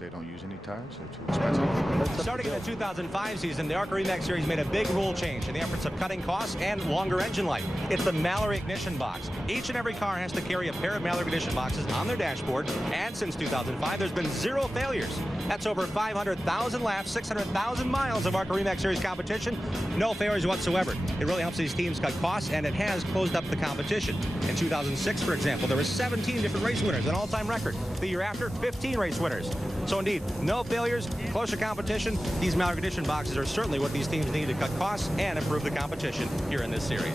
They don't use any tires. They're too expensive. Starting in the 2005 season, the ARCA RE Series made a big rule change in the efforts of cutting costs and longer engine life. It's the Mallory ignition box. Each and every car has to carry a pair of Mallory ignition boxes on their dashboard, and since 2005, there's been 0 failures. That's over 500,000 laps, 600,000 miles of ARCA RE Series competition. No failures whatsoever. It really helps these teams cut costs, and it has closed up the competition. In 2006, for example, there were 17 different race winners, an all-time record. The year after, 15 race winners. So indeed, no failures, closer competition. These Mallory ignition boxes are certainly what these teams need to cut costs and improve the competition here in this series.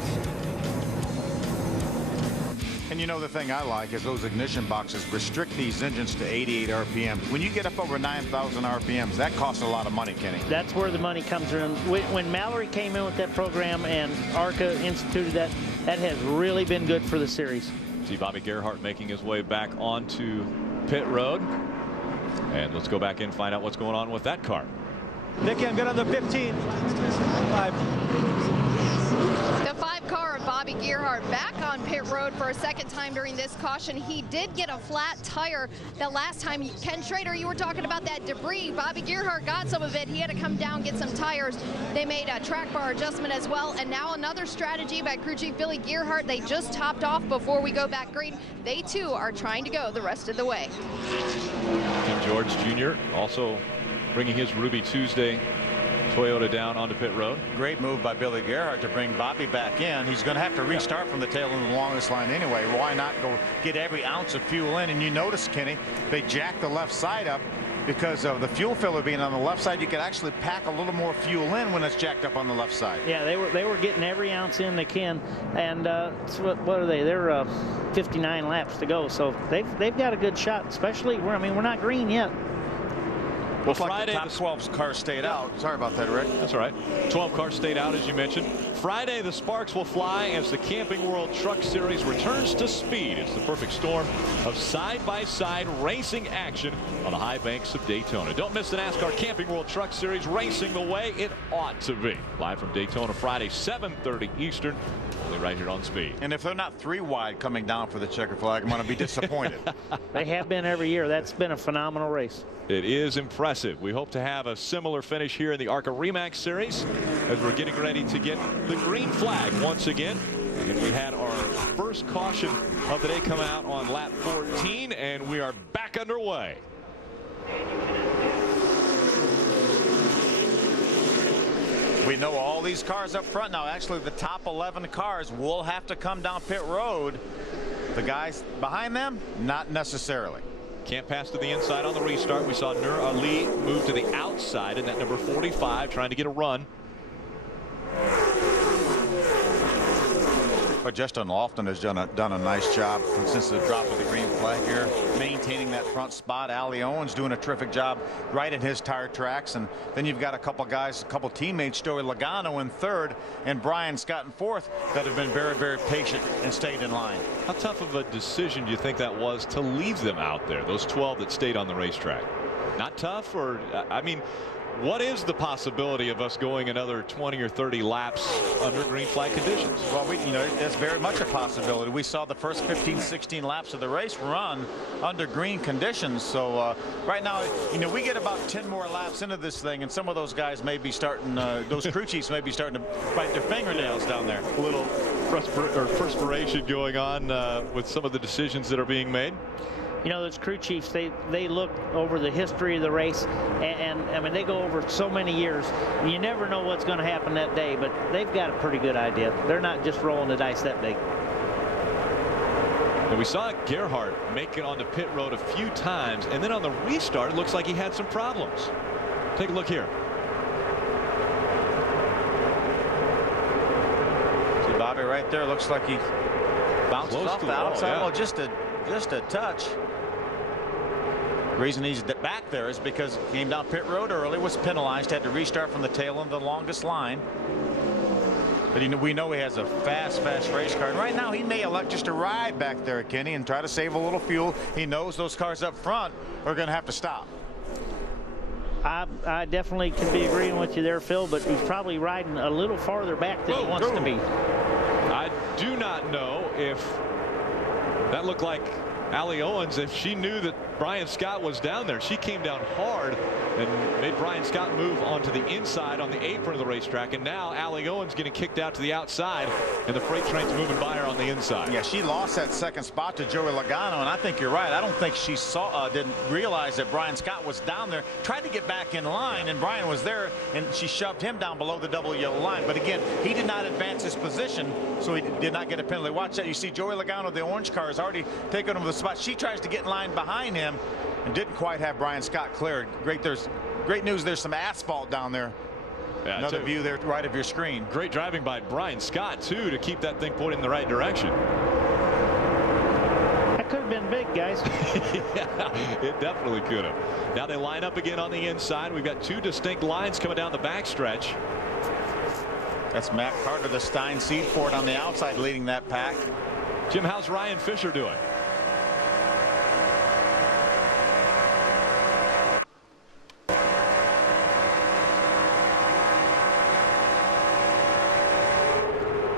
And you know, the thing I like is those ignition boxes restrict these engines to 88 RPMs. When you get up over 9,000 RPMs, that costs a lot of money, Kenny. That's where the money comes in. When Mallory came in with that program and ARCA instituted that, that has really been good for the series. See Bobby Gerhart making his way back onto pit road. And let's go back in and find out what's going on with that car. Nicky, I'm good on the 15. 5. The 5 car of Bobby Gerhart back on pit road for a second time during this caution. He did get a flat tire the last time. Ken Schrader, you were talking about that debris. Bobby Gerhart got some of it. He had to come down, get some tires. They made a track bar adjustment as well. And now another strategy by crew chief Billy Gerhart. They just topped off before we go back green. They too are trying to go the rest of the way. Tim George Jr. also bringing his Ruby Tuesday Toyota down onto pit road. Great move by Billy Gerhart to bring Bobby back in. He's going to have to restart from the tail of the longest line anyway. Why not go get every ounce of fuel in? And you notice, Kenny, they jacked the left side up because of the fuel filler being on the left side. You can actually pack a little more fuel in when it's jacked up on the left side. Yeah, they were getting every ounce in they can, and what are they? They're 59 laps to go, so they've got a good shot. Especially, we're not green yet. Well, Friday, Friday, the top 12 cars stayed out. Sorry about that, Rick. That's all right. 12 cars stayed out, as you mentioned. Friday, the sparks will fly as the Camping World Truck Series returns to speed. It's the perfect storm of side-by-side racing action on the high banks of Daytona. Don't miss the NASCAR Camping World Truck Series racing the way it ought to be. Live from Daytona Friday, 7:30 Eastern. Only right here on Speed. And if they're not 3 wide coming down for the checker flag, I'm going to be disappointed. They have been every year. That's been a phenomenal race. It is impressive. We hope to have a similar finish here in the ARCA RE Series as we're getting ready to get the green flag once again. And we had our first caution of the day come out on lap 14, and we are back underway. We know all these cars up front now. Actually, the top 11 cars will have to come down pit road. The guys behind them, not necessarily. Can't pass to the inside on the restart. We saw Nur Ali move to the outside in that number 45, trying to get a run. But Justin Lofton has done a nice job since the drop of the green flag here, maintaining that front spot. Allie Owens doing a terrific job right in his tire tracks. And then you've got a couple guys, a couple teammates, Joey Logano in third and Brian Scott in fourth, that have been very, very patient and stayed in line. How tough of a decision do you think that was to leave them out there, those 12 that stayed on the racetrack? Not tough? Or, I mean, what is the possibility of us going another 20 or 30 laps under green flag conditions? Well, that's very much a possibility. We saw the first 15, 16 laps of the race run under green conditions. So right now, we get about 10 more laps into this thing, and some of those guys may be starting, those crew chiefs may be starting to bite their fingernails down there. A little perspiration going on with some of the decisions that are being made. Those crew chiefs, they look over the history of the race, and I mean, they go over so many years. You never know what's going to happen that day, but they've got a pretty good idea. They're not just rolling the dice that big. And we saw Gerhart make it onto pit road a few times, and then on the restart, it looks like he had some problems. Take a look here. See Bobby right there. Looks like he bounces off the outside. Yeah. Well, just a touch. The reason he's back there is because he came down pit road early, was penalized, had to restart from the tail end of the longest line. But we know he has a fast race car. And right now, he may elect just to ride back there, Kenny, and try to save a little fuel. He knows those cars up front are going to have to stop. I definitely can be agreeing with you there, Phil, but he's probably riding a little farther back than he wants to be. I do not know if that looked like Allie Owens, if she knew that Brian Scott was down there. She came down hard and made Brian Scott move onto the inside on the apron of the racetrack. And now Allie Owens getting kicked out to the outside, and the freight train's moving by her on the inside. Yeah, she lost that second spot to Joey Logano, and I think you're right. I don't think she didn't realize that Brian Scott was down there. Tried to get back in line, and Brian was there, and she shoved him down below the double yellow line. But again, he did not advance his position, so he did not get a penalty. Watch that. You see Joey Logano, the orange car, has already taken over the spot. She tries to get in line behind him and didn't quite have Brian Scott cleared. Great news. There's some asphalt down there. Yeah, another view there right of your screen. Great driving by Brian Scott too to keep that thing pointing in the right direction. That could have been big, guys. Yeah, it definitely could have. Now they line up again on the inside. We've got two distinct lines coming down the backstretch. That's Matt Carter, the Stein seed Ford, on the outside leading that pack. Jim, how's Ryan Fisher doing?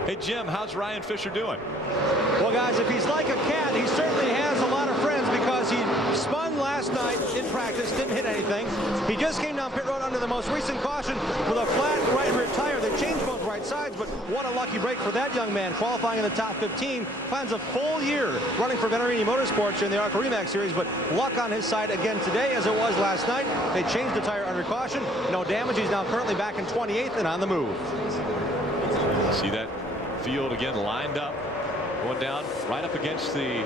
Hey, Jim, how's Ryan Fisher doing? Well, guys, if he's like a cat, he certainly has a lot of friends, because he spun last night in practice, didn't hit anything. He just came down pit road under the most recent caution with a flat right rear tire. They changed both right sides, but what a lucky break for that young man, qualifying in the top 15. Plans a full year running for Venerini Motorsports in the ARCA RE Series, but luck on his side again today, as it was last night. They changed the tire under caution. No damage. He's now currently back in 28th and on the move. See that field again lined up, going down right up against the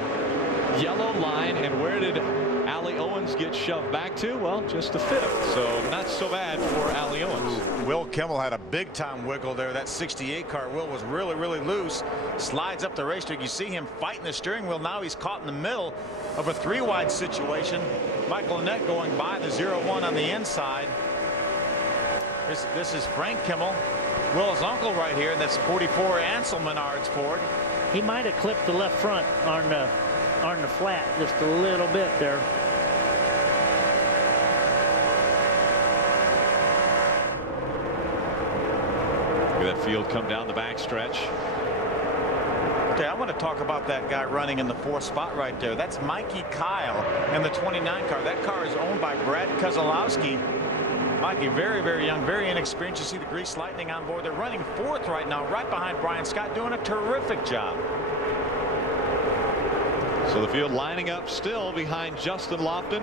yellow line. And where did Allie Owens get shoved back to? Well, just the fifth, so not so bad for Allie Owens. Will Kimmel had a big time wiggle there. That 68 car, Will, was really loose. Slides up the racetrack. You see him fighting the steering wheel. Now he's caught in the middle of a 3-wide situation. Michael Annett going by the 0-1 on the inside. This is Frank Kimmel, Will's uncle right here, and that's 44 Ansel Menard's Ford. He might have clipped the left front on the flat just a little bit there. Look at that field come down the backstretch. Okay, I want to talk about that guy running in the 4th spot right there. That's Mikey Kyle in the 29 car. That car is owned by Brad Kozlowski. Mikey, very young, very inexperienced. You see the Grease Lightning on board. They're running 4th right now, right behind Brian Scott, doing a terrific job. So the field lining up still behind Justin Lofton.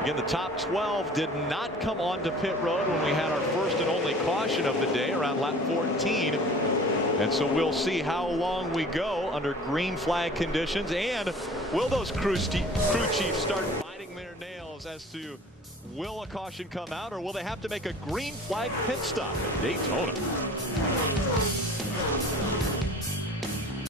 Again, the top 12 did not come onto pit road when we had our first and only caution of the day around lap 14. And so we'll see how long we go under green flag conditions, and will those crew chiefs start biting their nails as to will a caution come out, or will they have to make a green flag pit stop at Daytona?